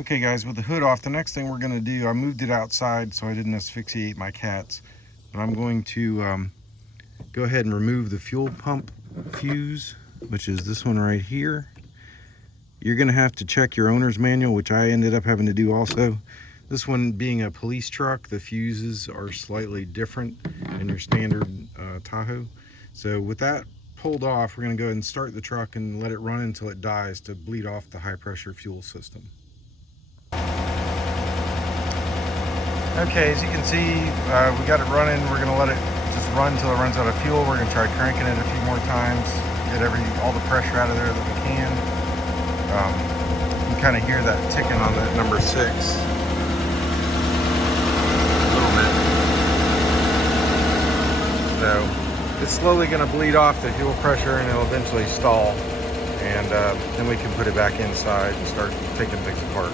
Okay guys, with the hood off, the next thing we're going to do, I moved it outside so I didn't asphyxiate my cats. But I'm going to go ahead and remove the fuel pump fuse, which is this one right here. You're going to have to check your owner's manual, which I ended up having to do also. This one being a police truck, the fuses are slightly different than your standard Tahoe. So with that pulled off, we're going to go ahead and start the truck and let it run until it dies to bleed off the high pressure fuel system. Okay, as you can see, we got it running. We're gonna let it just run until it runs out of fuel. We're gonna try cranking it a few more times, get all the pressure out of there that we can. You can kind of hear that ticking on that number 6. A little bit. So it's slowly gonna bleed off the fuel pressure and it'll eventually stall. And then we can put it back inside and start taking things apart.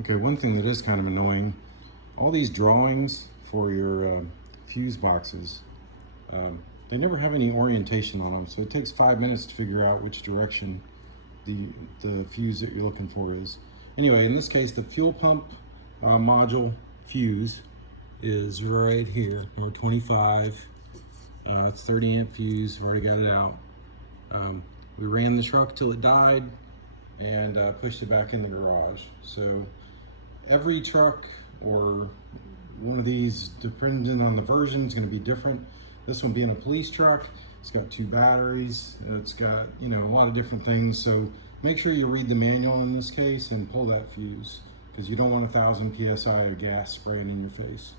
Okay, one thing that is kind of annoying, all these drawings for your fuse boxes, they never have any orientation on them, so it takes 5 minutes to figure out which direction the fuse that you're looking for is. Anyway, in this case, the fuel pump module fuse is right here, number 25. It's 30 amp fuse, I've already got it out. We ran the truck till it died and pushed it back in the garage. So every truck or one of these, depending on the version, is going to be different. This one being a police truck, it's got 2 batteries, it's got, a lot of different things. So make sure you read the manual in this case and pull that fuse, because you don't want 1,000 psi of gas spraying in your face.